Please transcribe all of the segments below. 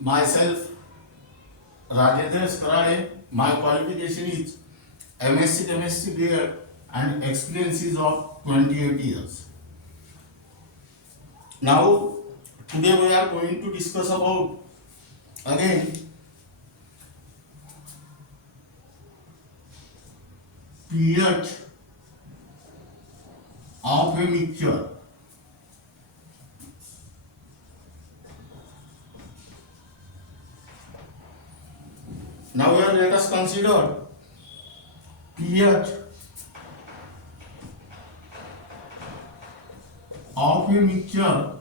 Myself, Rajendra Skarade. My qualification is MSc Chemistry grade and experience is of 28 years. Now, today we are going to discuss about again pH of a mixture. Now here let us consider pH of a mixture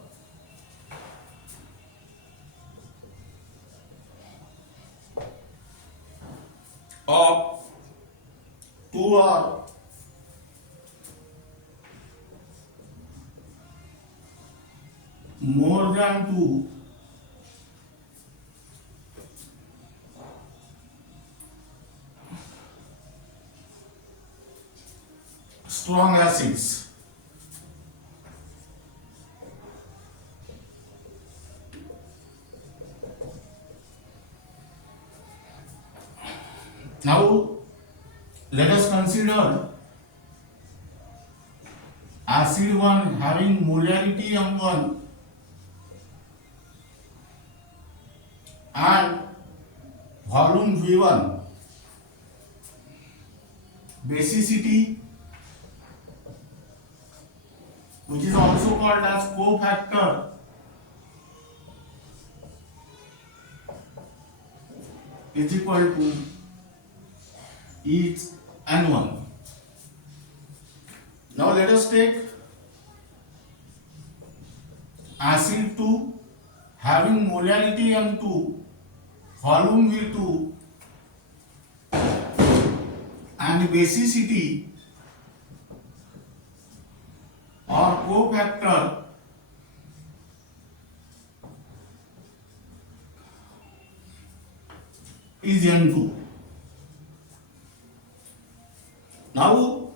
of 2 or more than 2 strong acids. Now let us consider acid 1 having molarity M1 and volume V1, basicity, which is also called as cofactor, is equal to each N1. Now let us take acid 2 having molarity M2, volume V2 and basicity or cofactor is N2. Now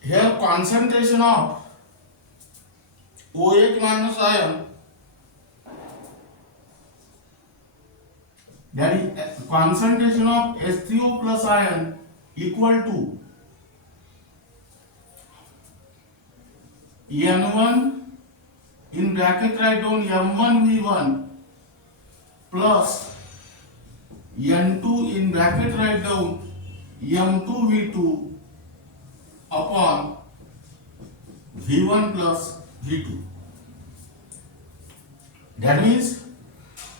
here concentration of OH minus ion, that is concentration of H3O plus ion equal to N1 in bracket write down M1V1 plus N2 in bracket write down M2V2 upon V1 plus V2. That means,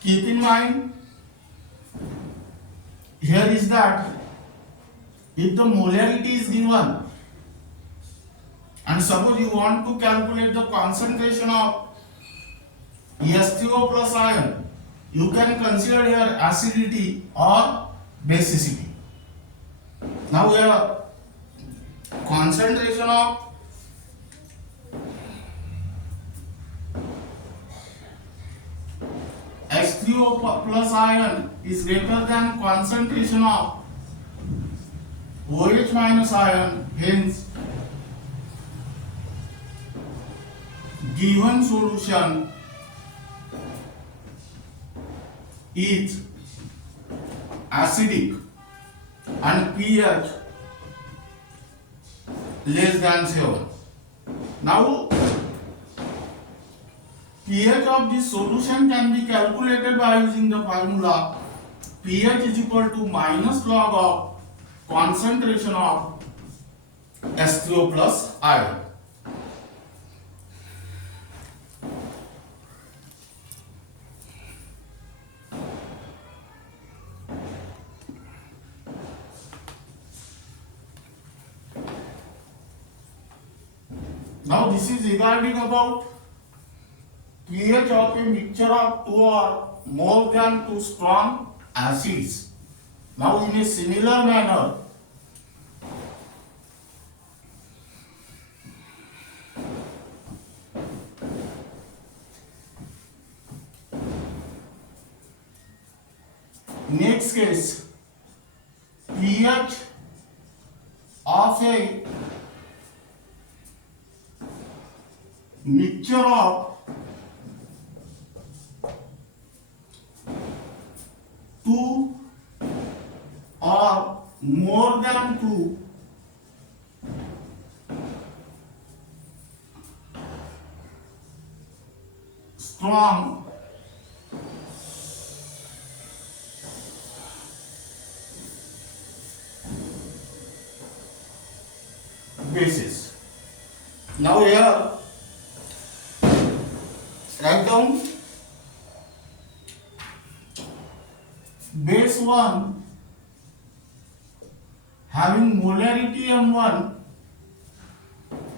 keep in mind here is that if the molarity is given and suppose you want to calculate the concentration of H3O plus ion, you can consider here acidity or basicity. Now here concentration of H3O plus ion is greater than concentration of OH minus ion, hence given solution is acidic and pH less than 7. Now pH of this solution can be calculated by using the formula pH is equal to minus log of concentration of H3O plus ion. Now this is regarding about pH of a mixture of 2 or more than 2 strong acids. Now in a similar manner, next case, pH of a mixture of 2 or more than 2 strong bases. Now here write down base 1 having molarity M1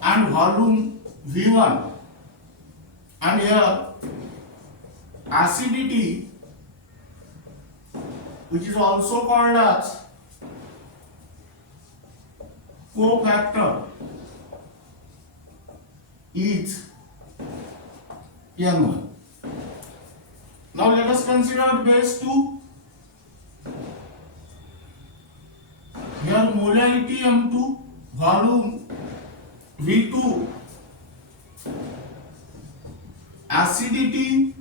and volume V1, and here acidity, which is also called as cofactor, is N1. Now let us consider base 2. Here molarity M2, volume V2, acidity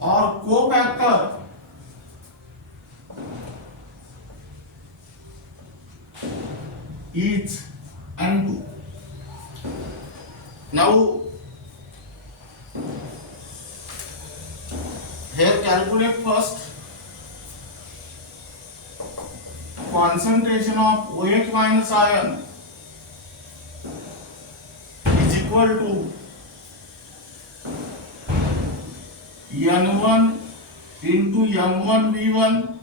or cofactor is N2. Now here calculate first concentration of OH minus ion is equal to N1 into M1 V1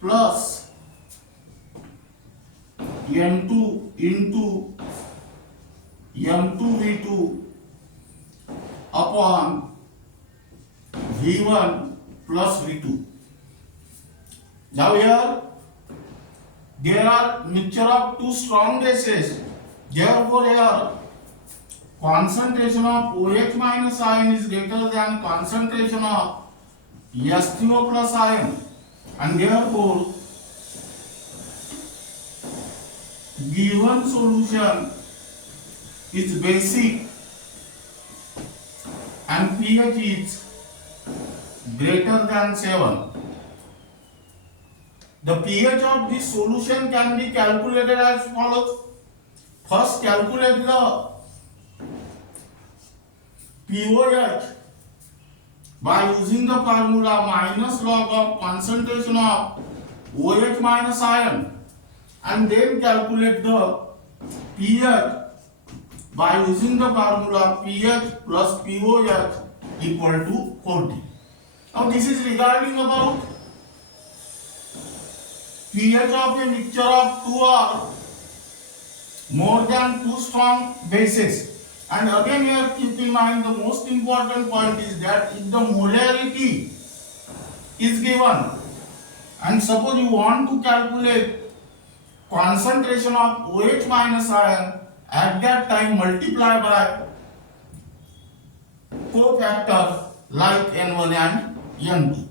plus N2 into M2 V2 upon V1 plus V2. Now here there are mixture of two strong bases. Therefore here concentration of OH minus ion is greater than concentration of H2O plus ion, and therefore given solution is basic and pH is greater than 7. The pH of this solution can be calculated as follows. First calculate the pOH by using the formula minus log of concentration of OH minus ion, and then calculate the pH by using the formula pH plus pOH equal to 40. Now this is regarding about pH of a mixture of two or more than two strong bases. And again here keep in mind the most important point is that if the molarity is given and suppose you want to calculate concentration of OH minus ion, at that time multiply by cofactor like N1 and N2.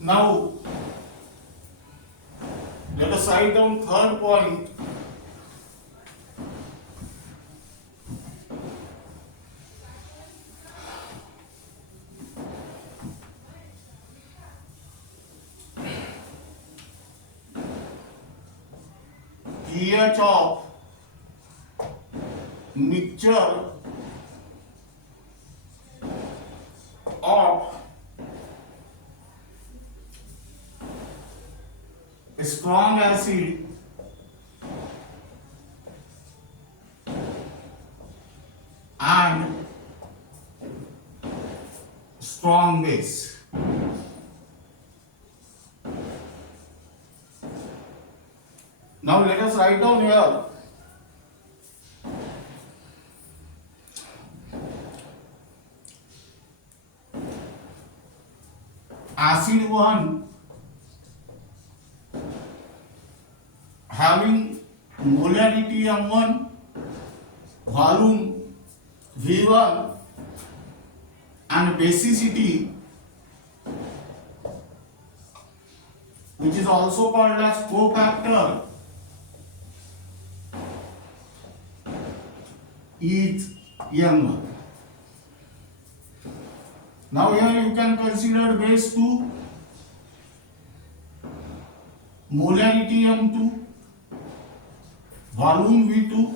Now let us write down third point. pH of mixture of strong acid and strong base. Now let us write down here acid 1 having molarity M1, volume V1 and basicity which is also called as cofactor, is N1. Now here you can consider base 2, molarity M2, volume V2,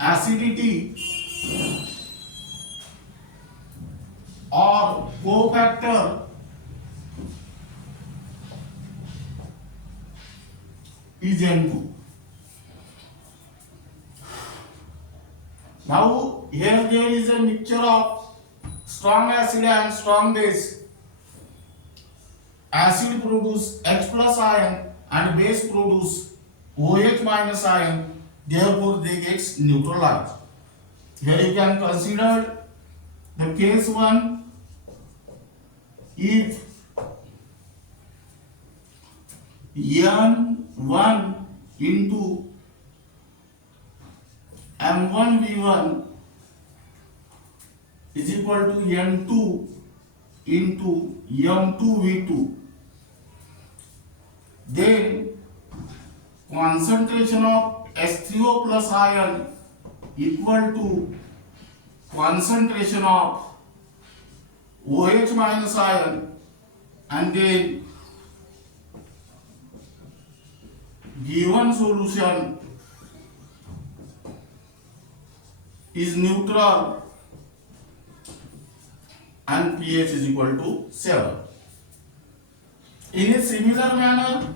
acidity or cofactor is N2. Now here there is a mixture of strong acid and strong base. Acid produce H plus ion and base produce OH minus ion, therefore they get neutralized. Here you can consider the case 1, if N1 into M1V1 is equal to N2 into M2V2, then concentration of H3O plus ion equal to concentration of OH minus ion, and then given solution is neutral and pH is equal to 7. In a similar manner,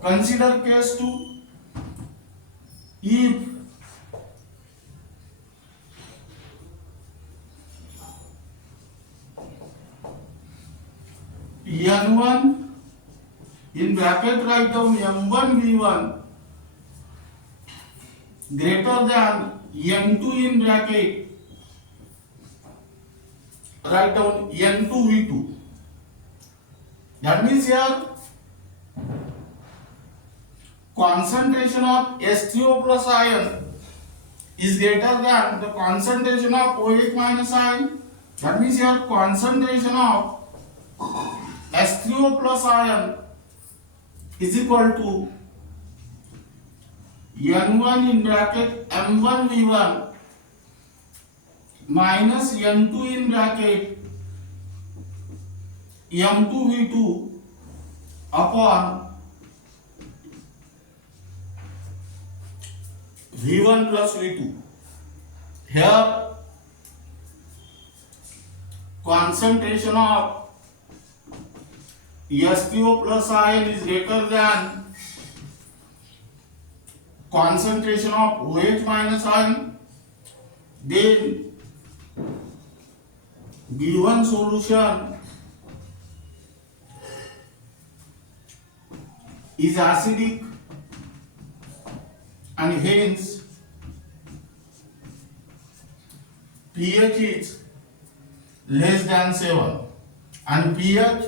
consider case 2. If N1 in bracket write down M1V1 greater than N2 in bracket write down N2V2. That means here concentration of H3O plus ion is greater than the concentration of OH minus ion. That means here concentration of H3O plus ion is equal to N1 in bracket M1V1 minus N2 in bracket M2V2 upon V1 plus V2. Here concentration of H3O plus ion is greater than concentration of OH minus ion, then given solution is acidic and hence pH is less than 7, and pH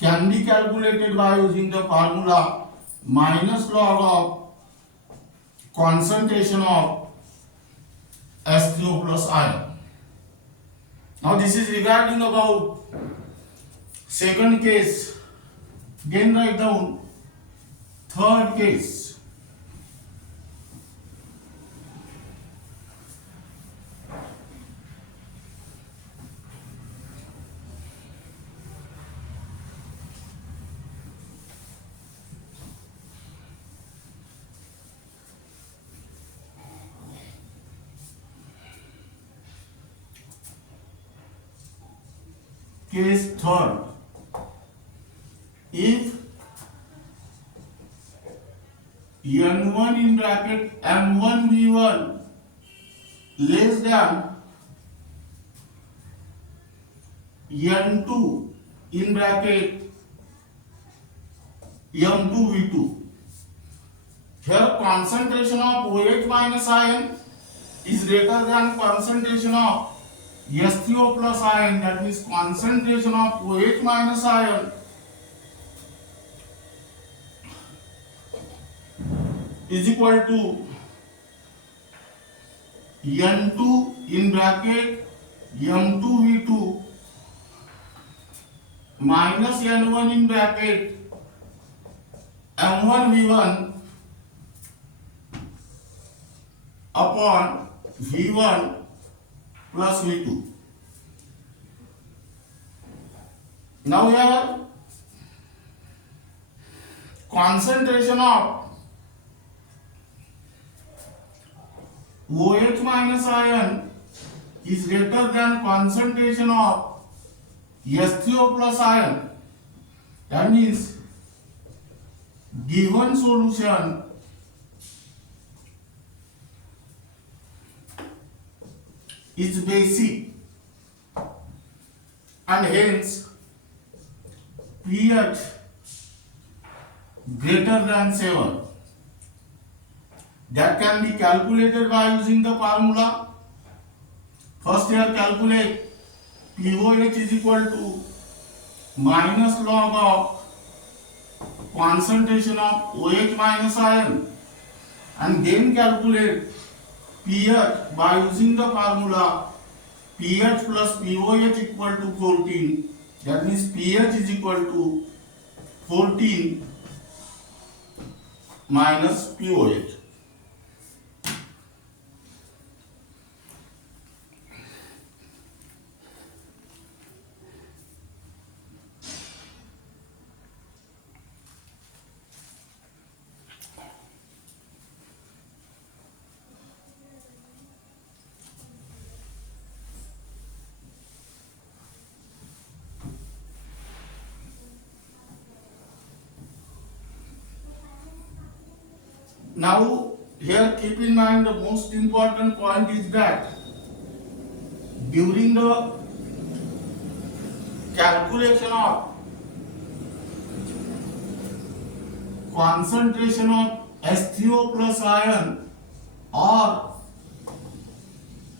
can be calculated by using the formula minus log of concentration of H3O plus ion. Now this is regarding about second case. Then write down third case. Case third. If N1 in bracket M1V1 less than N2 in bracket M2V2. Here concentration of OH minus ion is greater than concentration of H3O plus ion, that means concentration of OH minus ion is equal to N2 in bracket M2V2 minus N1 in bracket M1 V1 upon V1 plus V2. Now here concentration of OH minus ion is greater than concentration of H3O plus ion. That means given solution is basic and hence pH greater than 7. That can be calculated by using the formula. First here calculate pOH is equal to minus log of concentration of OH minus ion, and then calculate pH by using the formula pH plus pOH equal to 14. That means pH is equal to 14 minus pOH. Now here keep in mind the most important point is that during the calculation of concentration of H3O plus ion or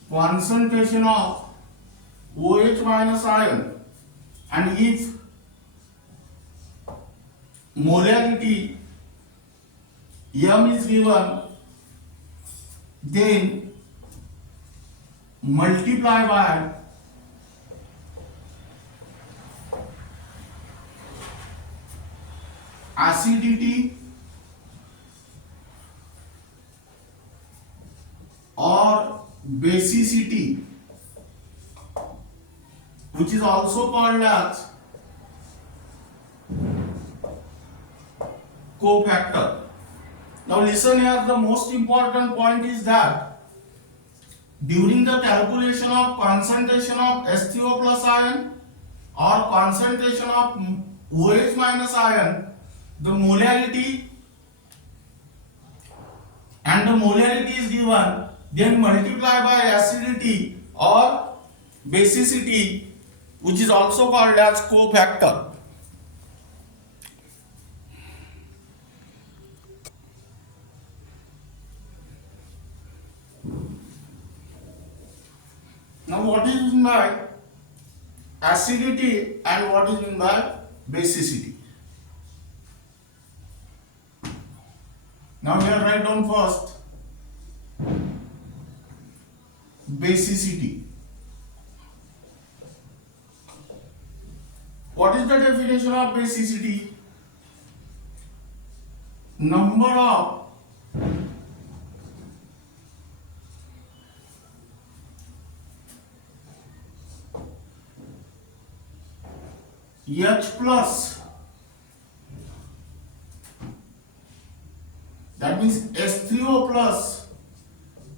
concentration of OH minus ion, and if molarity M is given, then multiply by acidity or basicity, which is also called as cofactor. Now listen here, the most important point is that during the calculation of concentration of H3O plus ion or concentration of OH minus ion, the molarity is given, then multiply by acidity or basicity, which is also called as cofactor. Now what is meant by acidity and what is meant by basicity? Now here write down first basicity. What is the definition of basicity? Number of H plus, that means H3O plus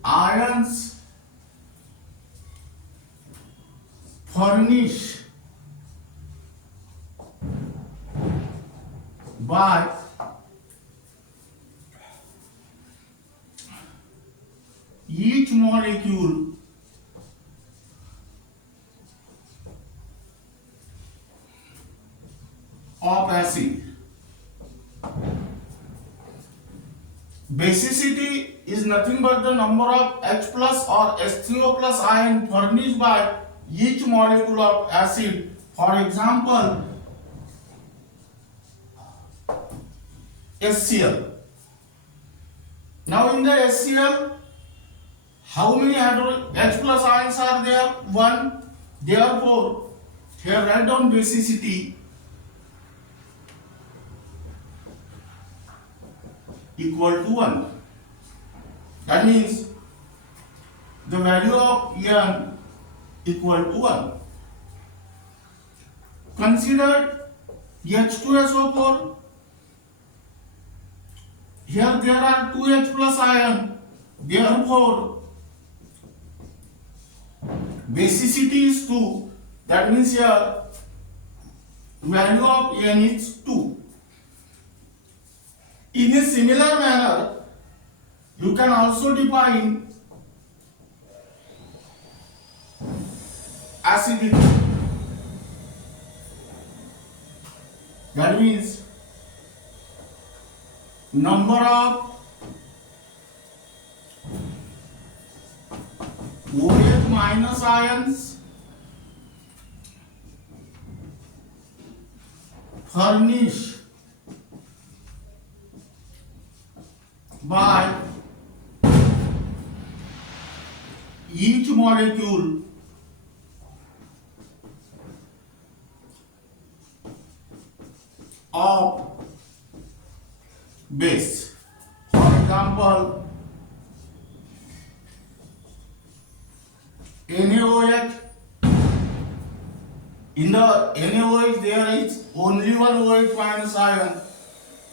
ions furnished by each molecule of acid. Basicity is nothing but the number of H plus or H3O plus ion furnished by each molecule of acid. For example, HCl. Now in the HCl, how many H plus ions are there? 1. Therefore, here write down basicity equal to 1. That means the value of N equal to 1. Consider H2SO4. Here there are 2H plus ion. Therefore, basicity is 2. That means here value of N is 2. In a similar manner, you can also define acidity. That means number of OH minus ions furnished by each molecule of base. For example, NaOH. In the NaOH there is only one OH minus ion.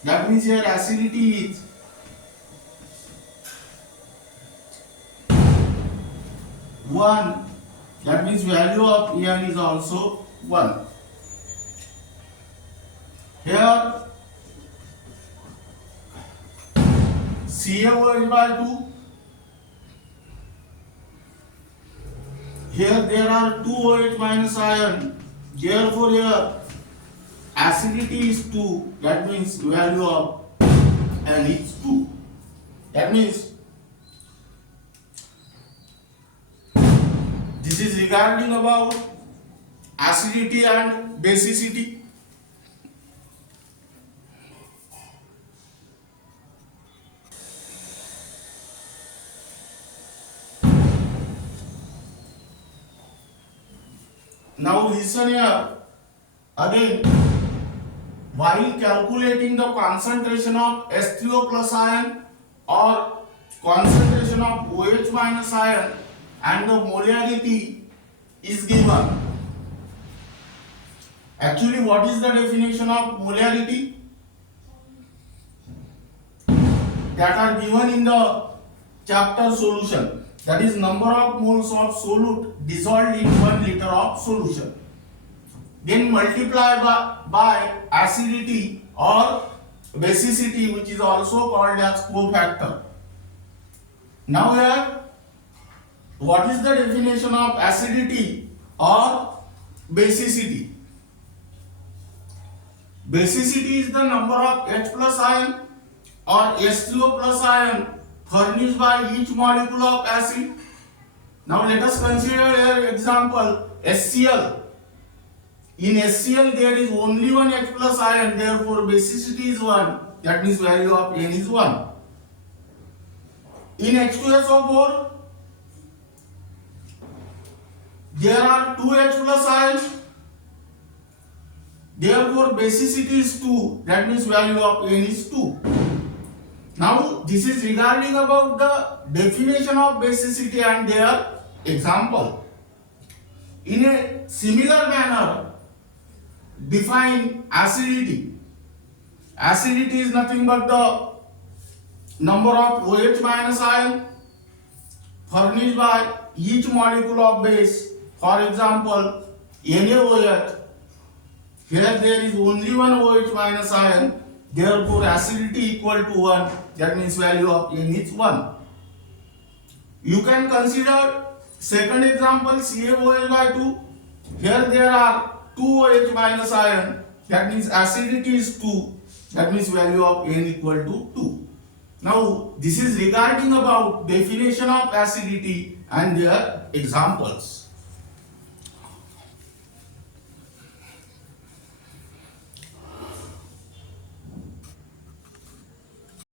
That means here acidity is 1. That means value of N is also 1. Here CaOH by 2. Here there are 2 OH minus ion. Therefore here acidity is 2. That means value of N is 2. That means this is regarding about acidity and basicity. Now listen here. Again, while calculating the concentration of H3O plus ion or concentration of OH minus ion and the molarity is given. Actually, what is the definition of molarity? That are given in the chapter solution. That is number of moles of solute dissolved in 1 liter of solution. Then multiply by acidity or basicity, which is also called as cofactor. Now here, what is the definition of acidity or basicity? Basicity is the number of H plus ion or H3O plus ion furnished by each molecule of acid. Now let us consider here example HCl. In HCl there is only one H plus ion, therefore basicity is 1. That means value of N is 1. In H2SO4 there are 2 H plus ions, therefore basicity is 2. That means value of N is 2. Now this is regarding about the definition of basicity and their example. In a similar manner, define acidity. Acidity is nothing but the number of OH minus ion furnished by each molecule of base. For example, NaOH. Here there is only one OH minus ion. Therefore, acidity equal to 1. That means value of N is 1. You can consider second example CaOH by 2. Here there are 2 OH minus ion. That means acidity is 2. That means value of N equal to 2. Now, this is regarding about definition of acidity and their examples.